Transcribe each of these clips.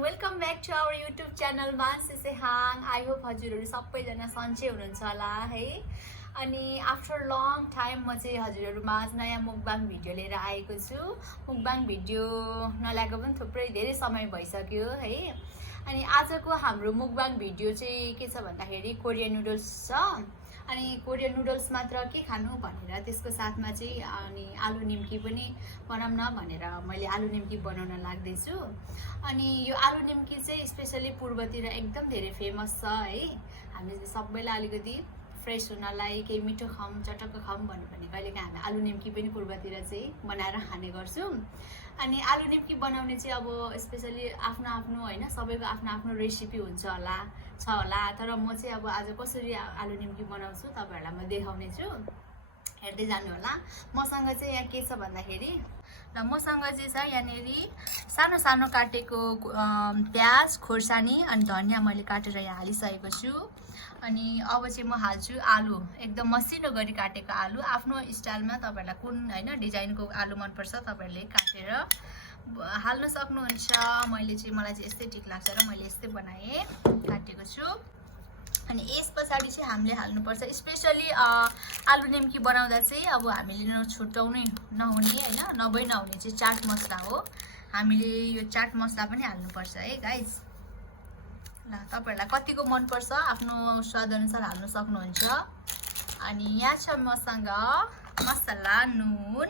Welcome back to our YouTube च्यानलमा Sisehang. I hope हजुरहरू सबैजना सन्चै हुनुहुन्छ होला है। अनि आफ्टर लङ टाइम म चाहिँ हजुरहरूमा आज नयाँ मुकबाङ भिडियो लिएर आएको छु। मुकबाङ भिडियो नल्याएको पनि थुप्रै धेरै समय भइसक्यो है। अनि आजको हाम्रो मुकबाङ भिडियो चाहिँ के छ भन्दाखेरि कोरियन नुडल्स छ। अनि कोरियन नुडल्स मात्र के खानु भनेर त्यसको साथमा चाहिँ अनि आलु निम्की पनि बनाऊँ न भनेर मैले आलु निम्की बनाउन लाग्दैछु। अनि यो आलु निम्की चाहिँ स्पेशली पूर्वतिर एकदम धेरै फेमस छ है। हामी सबैलाई अलिकति फ्रेस हुनलाई केही मिठो खाऊँ चटक्क खाऊँ भन्यो भने कहिलेकाहीँ हामी आलु निम्की पनि पूर्वतिर चाहिँ बनाएर खाने गर्छौँ। अनि आलु निम्की बनाउने चाहिँ अब स्पेशली आफ्नो आफ्नो हैन सबैको आफ्नो आफ्नो रेसिपी हुन्छ होला छ होला। तर म चाहिँ अब आज कसरी आलु निम्की बनाउँछु तपाईहरुलाई म देखाउने छु, हेर्दै जानु होला। मसँग चाहिँ यहाँ के छ भन्दाखेरि र मसँग चाहिँ छ यहाँनेरि सानो सानो काटेको प्याज खोर्सानी अनि धनिया मैले काटेर यहाँ हालिसकेको छु। अनि अब चाहिँ म हाल्छु आलु, एकदम मसिनो गरी काटेको आलु। आफ्नो स्टाइलमा तपाईहरुलाई कुन हैन डिजाइनको आलु मन पर्छ तपाईहरुले काटेर हाल्न सक्नुहुन्छ। मलाई चाहिँ यस्तै ठिक लाग्छ र मैले यस्तै बनाए काटेको छु। अनि यस पछाडि चाहिँ हामीले हाल्नुपर्छ स्पेशली आलु निम्की बनाउँदा चाहिँ अब हामीले छुट्याउनै नहुने हैन नभई नहुने चाहिँ चाट मसला हो। हामीले यो चाट मसला पनि हाल्नुपर्छ है गाइज। ल तपाईहरुलाई कतिको मन पर्छ आफ्नो स्वाद अनुसार हाल्न सक्नुहुन्छ। अनि यहाँ छ मसँग मसला नुन,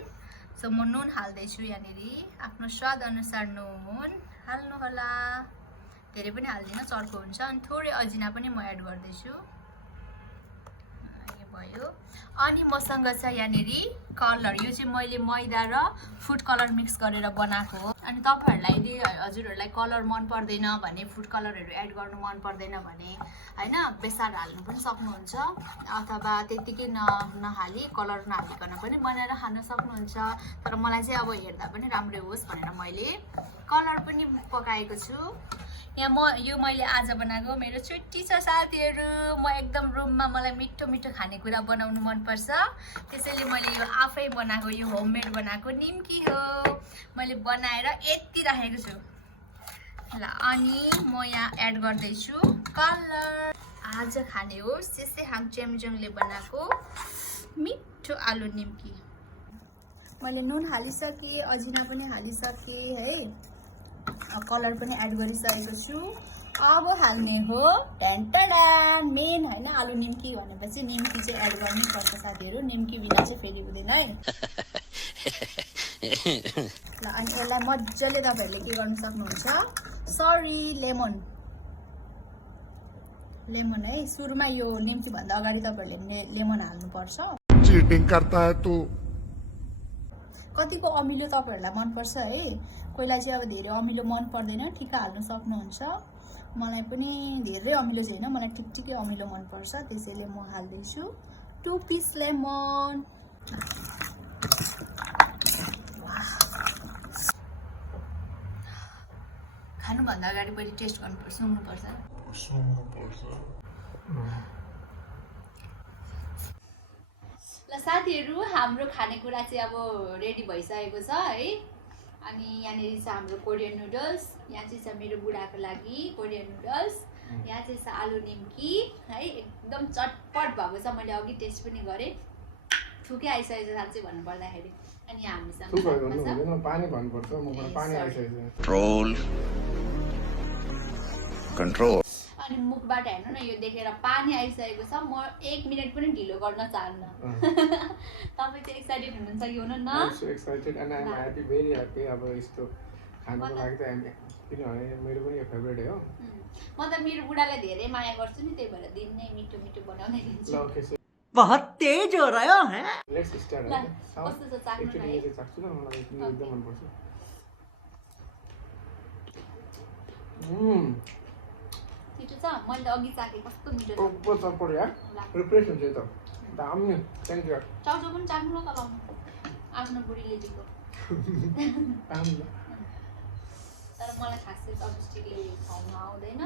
सो म नुन हाल्दै छु यहाँनेरि आफ्नो स्वाद अनुसार नुन हाल्नु होला। धेरै पनि हाल्दिन चर्को हुन्छ। अनि थोरै अजिना पनि म एड गर्दै छु। यो भयो। अनि मसँग छ यहाँनेरि कलर, यो चाहिँ मैले मैदा र फुड कलर मिक्स गरेर बनाएको हो। अनि तपाईहरुलाई यदि हजुरहरुलाई कलर मन पर्दैन भने फुड कलरहरु एड गर्नु मन पर्दैन भने हैन बेसार हाल्नु पनि सक्नुहुन्छ, अथवा त्यतिकै नहाली कलर नहालिकन पनि बनाएर खान सक्नुहुन्छ। तर मलाई चाहिँ अब हेर्दा पनि राम्रो होस् भनेर मैले कलर पनि पकाएको छु। यहाँ यो मैले आज बनाएको मेरो छुट्टी छ साथीहरु। म एकदम रुममा मलाई मिठो मिठो खानेकुरा बनाउनु मन पर्छ, त्यसैले मैले यो आफै बनाएको यो होममेड बनाएको निम्की हो मैले बनाएर यति राखेको छु। ल अनि म यहाँ एड गर्दै छु कलर। आज खाने हो सिसेहाङ चेमजङले बनाएको मिठो आलु निम्की। मैले नुन हालिसके, अजिना पनि हालिसके है, कलर पनि एड गरिसकेको छु। अब हाल्ने हो टेन्टडान मेन हैन आलु निम्की भनेपछि निम्की चाहिँ एड गर्नै पर्छ साथीहरु। निम्की बिना चाहिँ फेरि हुँदैन है। ल अनि यसलाई मज्जाले तपाईहरुले के गर्न सक्नुहुन्छ, सरी लेमन है। सुरुमा यो निम्की भन्दा अगाडि तपाईहरुले लेमन हाल्नु पर्छ। चीटिंग करता है तू। कतिको अमिलो तपाईहरुलाई मन पर्छ है, कोहीलाई चाहिँ अब धेरै अमिलो मन पर्दैन ठिक हाल्न सक्नुहुन्छ। मलाई पनि धेरै अमिलो चाहिँ हैन, मलाई ठिकै अमिलो मन पर्छ, त्यसैले म हाल्दै छु 2 पिस लेमन। खानु भन्दा अगाडि पहिले टेस्ट गर्नुपर्छ, सुँग्नुपर्छ। ल साथीहरु हाम्रो खानेकुरा चाहिँ अब रेडी भइसकेको छ है। अनि यहाँनेरि छ हाम्रो कोरियन नुडल्स, यहाँ चाहिँ छ मेरो बुढाको लागि कोरियन नुडल्स, यहाँ चाहिँ छ आलु निम्की है। एकदम चटपट भएको छ, मैले अघि टेस्ट पनि गरेँ, थुकै आइसकेको छ साँच्चै भन्नु पर्दाखेरि। अनि हामीसँग पानी भन्नुपर्छ, मबाट पानी आइसकेछ। कन्ट्रोल। अनि मुखबाट हेर्नु न यो देखेर पानी आइसकेको छ। म 1 मिनेट पनि ढिलो गर्न चाहन्न। तपाई चाहिँ एक्साइटेड हुनुहुन्छ कि हुनु न? Excited and I am happy, very happy. अब यस्तो खानको लागि त किनभने मेरो पनि फेभरेट हो। म त मेरो बुढालाई धेरै माया गर्छु नि, त्यही भएर दिन नै मिठो मिठो बनाउँदै दिन्छु। बहुत तेज हो रहा है। Let's start. कस्तो छ चाख्नु न है? चाख्छु न, मलाई एकदम मन पर्छ। मिठो छ, मैले अघि चाखेँ कस्तो मिठो छ। ओपो चपड यार, रिफ्रेश हुन्छ त दामी। Thank you. चाउचाउ पनि चाख्नु न त, ल आफ्नो बुढीले दिएको। तर मलाई खासै चपस्टिकले खाउन आउँदैन।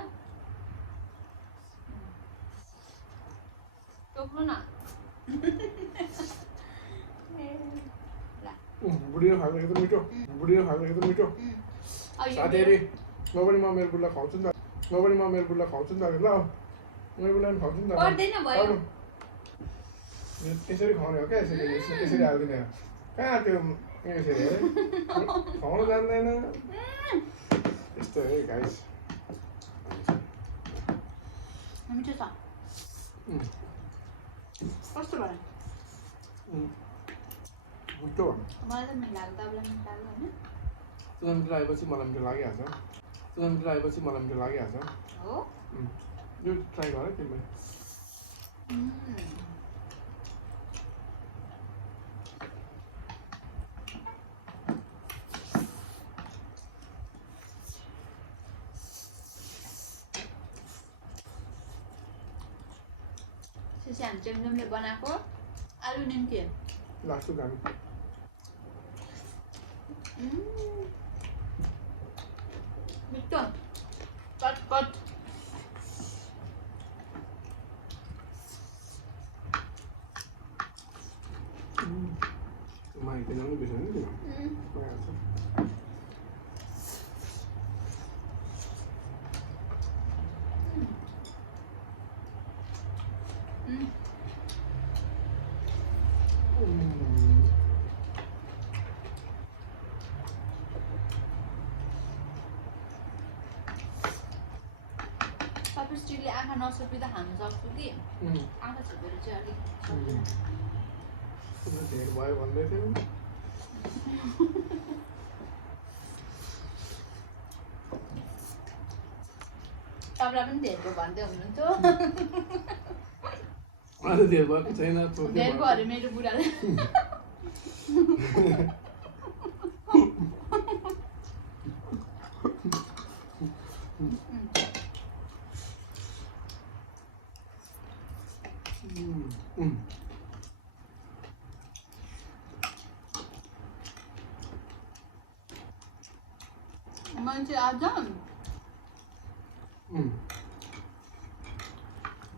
टोक्नु न। बुढीले खाएको एकदम मिठो, बुढीले खाएको एकदम मिठो। साथीहरु पनि म मेरो बुढीलाई खुवाउँछु नि त म पनि म मेरो बुढीलाई खुवाउँछु नि त ल मेरो बुढीलाई पनि खुवाउँछु नि त पर्दैन भयो यसरी खुवाउने हो क्या यसरी हालिदिने हो कहाँ त्यो यसरी है खुवाउनु जान्दैन यस्तो है गाइस मिठो छ कस्तो भयो मिठो मलाई त मिठो लाग्यो तपाईँलाई मिठो लाग्यो होइन तुला मिठो आएपछि मलाई मिठो लागिहाल्छ तुला मिठो आएपछि मलाई मिठो लागिहाल्छ हो यो ट्राई गर तिमीले हामी चेम्चेमले बनाएको आलु निम्ति लास्ट हामी मिठो कट माइक पनि बिर्सनु नि भइहाल्छ स्टिकले आँखा नसोपिँदा खानु सक्छु कि आँखा छोपेर चाहिँ अलिक धेरै भयो भन्दै थियो तपाईँलाई पनि धेरै भन्दै हुनुहुन्थ्यो आज धेरै भएको छैन धेरै भयो अरे मेरो बुढाले मान्छे आज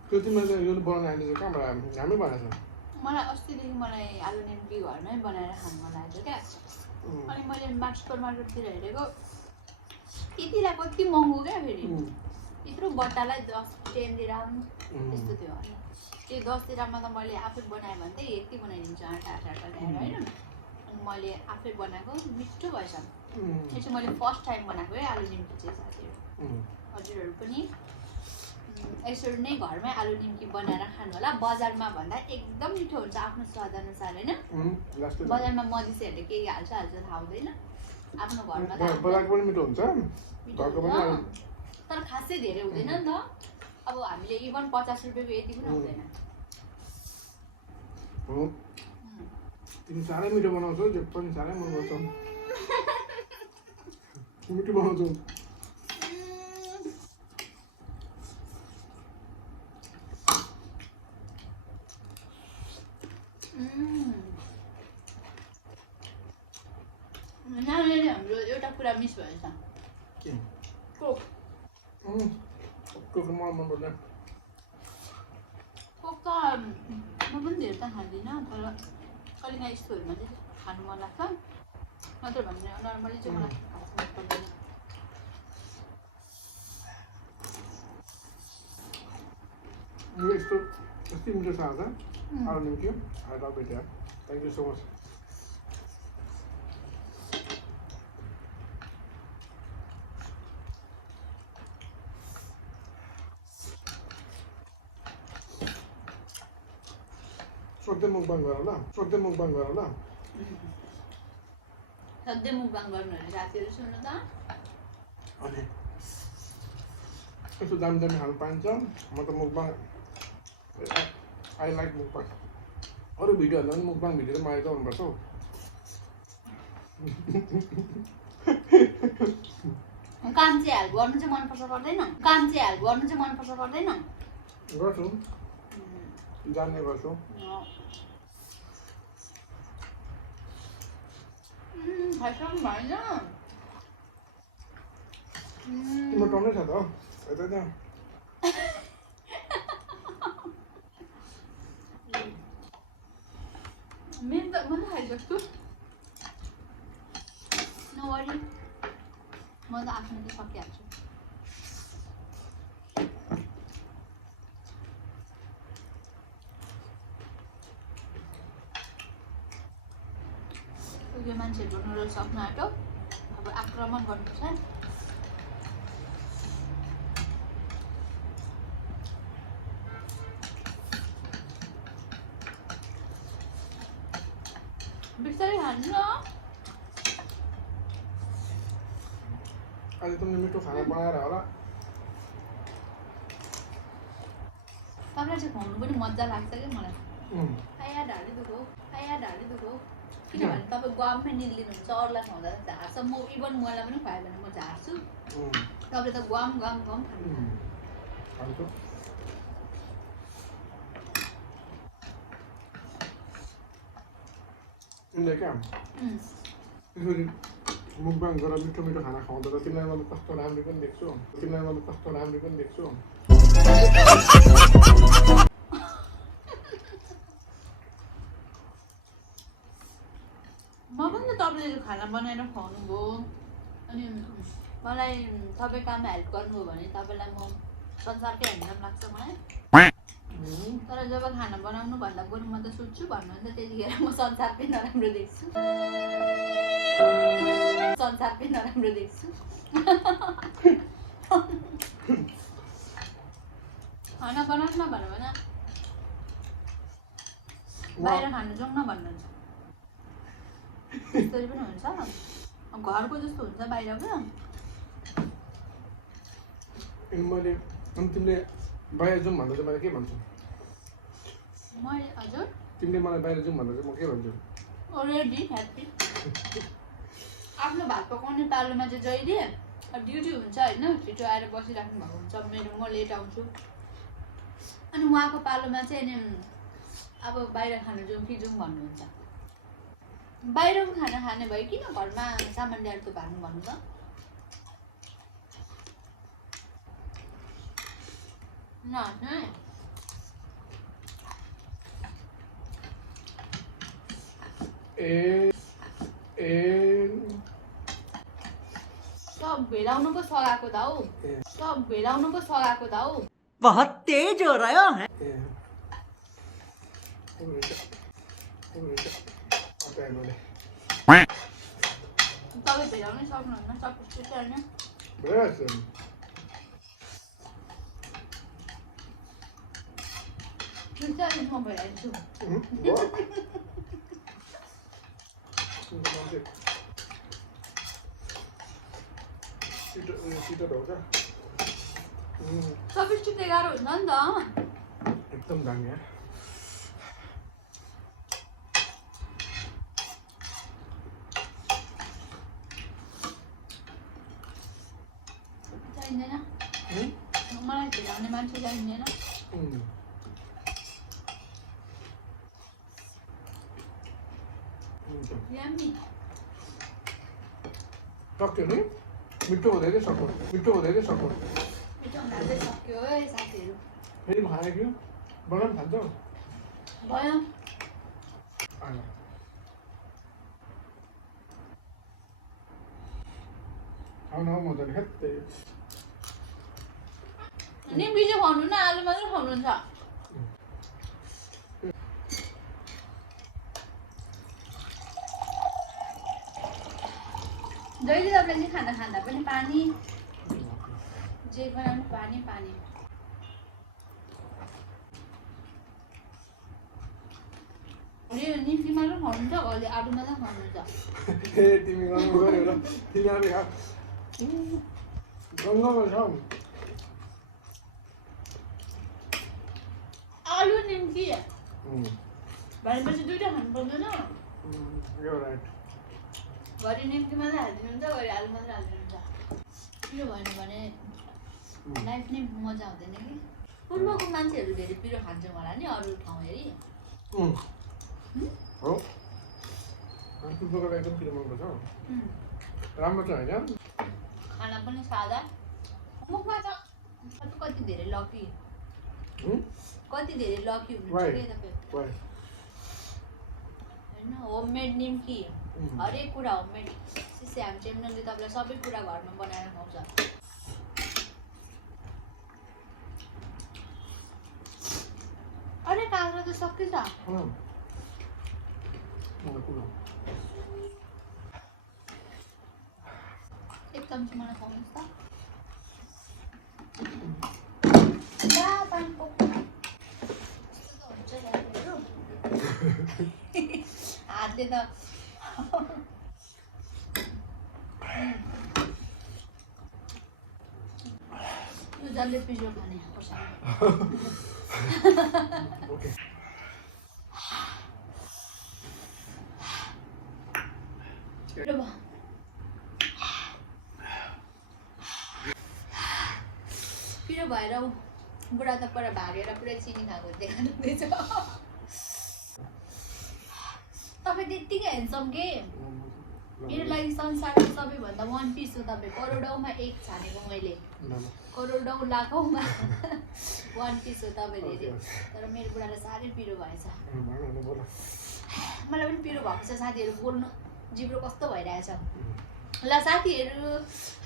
त्यो तिमीले यो बनाउन आइदिन्छ कहाँबाट हामी बनाएको छ मलाई अस्तिदेखि मलाई आलु निम्ति घरमै बनाएर खानु मन लागेको क्या अनि मैले सुपर मार्केटतिर हेरेको यतिलाई कति महँगो क्या फेरि यत्रो बट्टालाई 10-10 दिराम त्यस्तो थियो होइन त्यो 10 दिराममा त मैले आफै बनाएँ भने चाहिँ यति बनाइदिन्छु आँटा ल्याएर होइन अनि मैले आफै बनाएको मिठो भएछ यो चाहिँ मैले फर्स्ट टाइम बनाएको है आलु निम्ति चाहिँ साथीहरू हजुरहरू पनि यसरी नै घरमै आलु निम्ति बनाएर खानु होला बजारमा भन्दा एकदम मिठो हुन्छ आफ्नो स्वाद अनुसार होइन बजारमा मधिसेहरूले के हाल्छ थाहा हुँदैन आफ्नो घरमा त बजारको पनि मिठो हुन्छ तर खासै धेरै हुँदैन नि त अब हामीले इभन 50 रुपियाँको यति पनि हुँदैन तिमी साह्रै मिठो बनाउँछौ जे पनि साह्रै मन पर्छ मिठो बनाउँछौ नानीले हाम्रो एउटा कुरा मिस भएछ के कोक कोक मलाई मन पर्दैन कोक त म पनि धेरै त खाँदिनँ तर कहिले काहीँ यस्तोहरूमा चाहिँ खानु मन लाग्छ नत्र भने नर्मली चाहिँ मलाई खास मन पर्दैन यस्तो यति मिठो छ आज आलु निम्ति आई लभ इट यार थ्याङ्क यू सो मच सधैँ मुकबाङ गर ल सधैँ मुकबाङ गर ल सधैँ मुकबाङ गर्नुहरू साथीहरू सुन्नु त अनि यस्तो दामी दामी खानु पाइन्छ म त मुकबाङ आई लाइक मुकबाङ अरू भिडियोभन्दा पनि मुकबाङ भिडियो चाहिँ मलाई चाहिँ मनपर्छ हौ काम चाहिँ हेल्प गर्नु चाहिँ मनपर्छ पर्दैन काम चाहिँ हेल्प गर्नु चाहिँ मनपर्छ पर्दैन गर्छु जान्ने गर्छु खाइसक्नु भएन तिम्रो टन्नै छ त यता त्यहाँ मेरो त म त खाइसक्छु नवरी म म त आफ्नो त सकिहाल्छु। यो मान्छेहरूको नुडल्स सक्नु आँट्यो, अब आक्रमण गर्नुपर्छ। बिस्तारै खानु न। आज तुमले मिठो खाना बनाएर होला। तपाईँलाई चाहिँ खुवाउनु पनि मजा लाग्छ क्या मलाई। आया ढाडी दुखो, आया ढाडी दुखो। किनभने तपाईँ गममै निल्लिनुहुन्छ, अरूलाई खुवाउँदा झार्छ। म इभन मलाई पनि खुवायो भने म झार्छु। तपाईँले त गम गम गम खानु। तिमीले क्या यसरी मुकबाङ गरेर मिठो मिठो खाना खुवाउँदा त तिमीलाई मैले कस्तो राम्रो पनि देख्छु, तिमीलाई मैले कस्तो राम्रो पनि देख्छु। म पनि त तपाईँले खाना बनाएर खुवाउनु भयो, अनि मलाई तपाईँ काममा हेल्प गर्नुभयो भने तपाईँलाई म संसारकै हेर्न लाग्छ मलाई। तर जब खाना बनाउनु भन्दा बरु म त सोध्छु भन्नुहुन्छ, त्यतिखेर म संसारकै नराम्रो देख्छु। संसारकै नराम्रो देख्छु। खाना बनाउनु न भन्नु भएन, बाहिर खानु जाउँ न भन्नुहुन्छ। त्यसरी पनि हुन्छ, घरको जस्तो हुन्छ बाहिरको। मैले अनि तिमीले बाहिर जाउँ भन्दा चाहिँ मैले के भन्छु? मैले हजुर तिमीले मलाई बाहिर जाउँ भन्दा चाहिँ म के भन्छु? Already happy. आफ्नो भात पकाउने पालोमा चाहिँ जहिले ड्युटी हुन्छ होइन, छिटो आएर बसिराख्नु भएको हुन्छ। म लेट आउँछु, अनि उहाँको पालोमा चाहिँ नि अब बाहिर खानु जाउँ कि जाउँ भन्नुहुन्छ। बाहिरको खाना खाने भयो किन घरमा सामान ल्याएर त भानु भन्नु त। सब भेलाउनु पो सगाएको त हौ, सब भेलाउनु पो सगाएको त हौ। बहुत तेज हो रहा है। तपाईँ भेलाउनै सक्नुहुन्न, सबै होइन। म भेलाइदिन्छु। सफिस्टिक 11 हुन्छ नि त। एकदम दामी यार। चाहिँदैन मलाई भेलाउने मान्छे चाहिँदैन। सक्यो नि, मिठो हुँदै सक्यो, मिठो हुँदै सक्यो। मिठो हुँदै सक्यो है साथीहरू। फेरि खाने कि बनाउनु खान्छौ? भयो। आउनु आऊ मजाले हेत्तै। निम्बी चाहिँ खुवाउनु न, आलु मात्रै खुवाउनुहुन्छ। जहिले तपाईँले खाना खाँदा पनि पानी, जे बनाउनु पानी पानी। निम्बी मात्रै खुवाउनुहुन्छ, अहिले आलु मात्रै खुवाउनुहुन्छ। तिमी गर्नु गऱ्यो र तिमी आलु खा। गङ्गामा छ आलु निम्की भनेपछि दुइटा खानु पर्दैन। घरि निम्की मात्रै हालिदिनुहुन्छ, घरि आलु मात्रै हालिदिनुहुन्छ। पिरो भएन भने लाइफ नै मजा हुँदैन कि। पूर्वको मान्छेहरू धेरै पिरो खान्छौँ होला नि अरू ठाउँ हेरी। हो एकदम पिरो मनपर्छ, राम्रो छ होइन। खाना पनि सादा, मुखमा त कति धेरै लकी, कति धेरै लकी हुनुहुन्छ कि तपाईँ होइन। होममेड निम्की हरेक कुरा होममेड सिसे हामी चेम्नले तपाईँलाई सबै कुरा घरमा बनाएर खुवाउँछ अरे काँक्रा त सकिन्छ एक चम्ची मलाई खुवाउनुहोस् त पानी हातले त यो जसले पिरो खाने पिरो भएर बुढा त पर भागेर पुरै चिनी खाएको देखाउँदैछ तपाईँ त्यत्तिकै ह्यान्डसम के मेरो लागि संसारको सबैभन्दा वान पिस हो तपाईँ करोडौँमा एक छानेको मैले करोडौँ लाखौँमा वान पिस हो तपाईँ धेरै तर मेरो बुढालाई साह्रै पिरो भएछ मलाई पनि पिरो भएको छ साथीहरू बोल्नु जिब्रो कस्तो भइरहेछ ल साथीहरू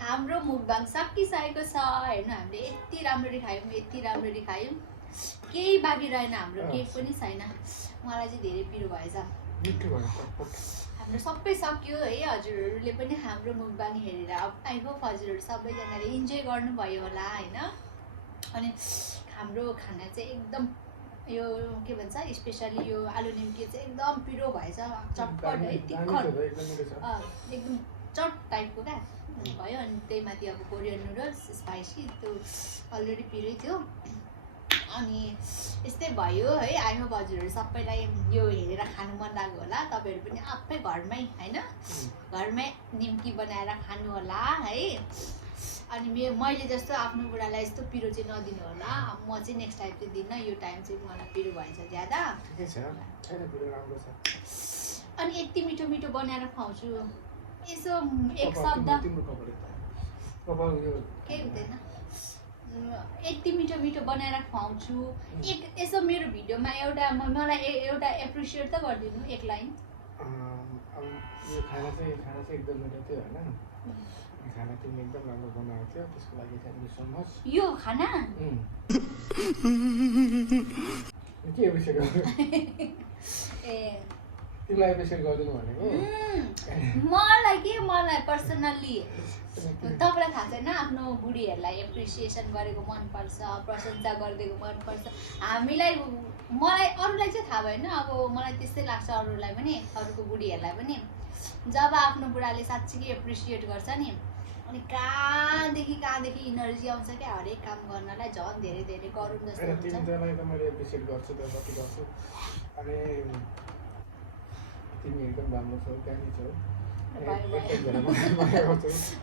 हाम्रो मुकबाङ सकिसकेको छ हेर्नु हामीले यति राम्ररी खायौँ केही बाँकी रहेन हाम्रो केही पनि छैन मलाई चाहिँ धेरै पिरो भएछ हाम्रो सबै सक्यो है हजुरहरूले पनि हाम्रो मुकबाङ हेरेर आई होप हजुरहरू सबैजनाले इन्जोय गर्नुभयो होला होइन अनि हाम्रो खाना चाहिँ एकदम यो के भन्छ स्पेसली यो आलु निम्की चाहिँ एकदम पिरो भएछ चटपट है तिखट एकदम चट टाइपको क्या भयो अनि त्यही माथि अब कोरियन नुडल्स स्पाइसी त्यो अलरेडी पिरै थियो अनि यस्तै भयो है आई होप हजुरहरू सबैलाई यो हेरेर खानु मन लाग्यो होला तपाईँहरू पनि आफै घरमै होइन घरमै निम्की बनाएर खानु होला है अनि मैले जस्तो आफ्नो बुढालाई यस्तो पिरो चाहिँ नदिनु होला म चाहिँ नेक्स्ट टाइम चाहिँ दिन्न यो टाइम चाहिँ मलाई पिरो भएछ ज्यादा अनि यति मिठो मिठो बनाएर खुवाउँछु यसो एक शब्द केही हुँदैन यति मिठो मिठो बनाएर खुवाउँछु एक यसो मेरो भिडियोमा एउटा मलाई एउटा एप्रिसिएट त गरिदिनु एक लाइन यो खाना चाहिँ एकदम मिठो थियो होइन खाना तिमीले एकदम राम्रो बनाएको थियो त्यसको लागि थ्याङ्क यू सो मच यो खाना के एप्रिसिएट गर्नु ए तिमीलाई एप्रिसिएट गरिदिनु भनेको मलाई पर्सनल्ली तपाईँलाई थाहा छैन आफ्नो बुढीहरूलाई एप्रिसिएसन गरेको मनपर्छ प्रशंसा गरिदिएको मनपर्छ हामीलाई मलाई अरूलाई चाहिँ थाहा भएन अब मलाई त्यस्तै लाग्छ अरूलाई पनि अरूको बुढीहरूलाई पनि जब आफ्नो बुढाले साँच्चीकै एप्रिसिएट गर्छ नि अनि कहाँदेखि इनर्जी आउँछ क्या हरेक काम गर्नलाई झन् धेरै धेरै गरौँ जस्तो हुन्छ तिमीलाई त मैले एप्रिसिएट गर्छु त कति गर्छु अनि तिमी एकदम राम्रो छौ त्यहाँनिर छौ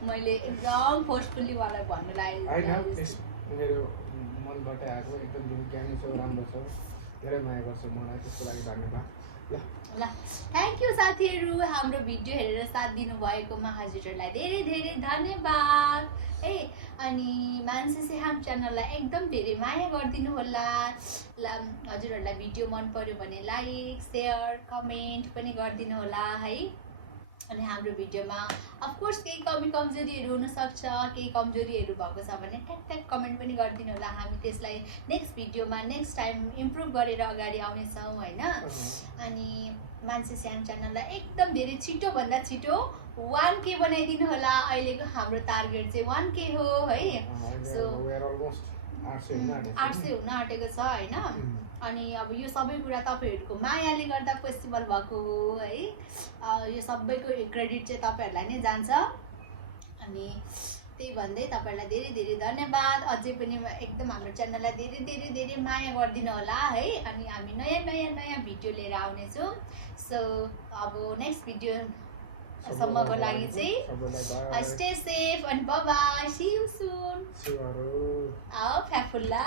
मैले एकदम फोर्सफुल्ली उहाँलाई भन्नु लाग्यो मेरो मनबाटै आएको एकदम तिमी ज्ञानी छौ राम्रो छौ धेरै माया गर्छौ मलाई त्यसको लागि धन्यवाद ल थ्याङ्क यू साथीहरू हाम्रो भिडियो हेरेर साथ दिनुभएकोमा हजुरहरूलाई धेरै धेरै धन्यवाद है अनि मान्छे सेहाम च्यानललाई एकदम धेरै माया गरिदिनु होला हजुरहरूलाई भिडियो मन पर्यो भने लाइक सेयर कमेन्ट पनि गरिदिनु होला है अनि हाम्रो भिडियोमा अफकोर्स केही कमी कमजोरीहरू हुनसक्छ केही कमजोरीहरू भएको छ भने ट्याक कमेन्ट पनि गरिदिनु होला हामी त्यसलाई नेक्स्ट भिडियोमा नेक्स्ट टाइम इम्प्रुभ गरेर अगाडि आउनेछौँ होइन अनि मान्छे स्याम च्यानललाई एकदम धेरै छिटोभन्दा छिटो 1K बनाइदिनु होला अहिलेको हाम्रो टार्गेट चाहिँ 1K हो है सो 800 हुन आँटेको छ होइन अनि अब यो सबै कुरा तपाईँहरूको मायाले गर्दा पोसिबल भएको हो है यो सबैको क्रेडिट चाहिँ तपाईँहरूलाई नै जान्छ अनि त्यही भन्दै तपाईँहरूलाई धेरै धेरै धन्यवाद अझै पनि एकदम हाम्रो च्यानललाई धेरै धेरै धेरै माया गरिदिनु होला है अनि हामी नयाँ भिडियो लिएर आउनेछौँ सो अब नेक्स्ट भिडियो सम्मको लागि चाहिँ stay safe and bye-bye. See you soon. See you. Oh, Pepula.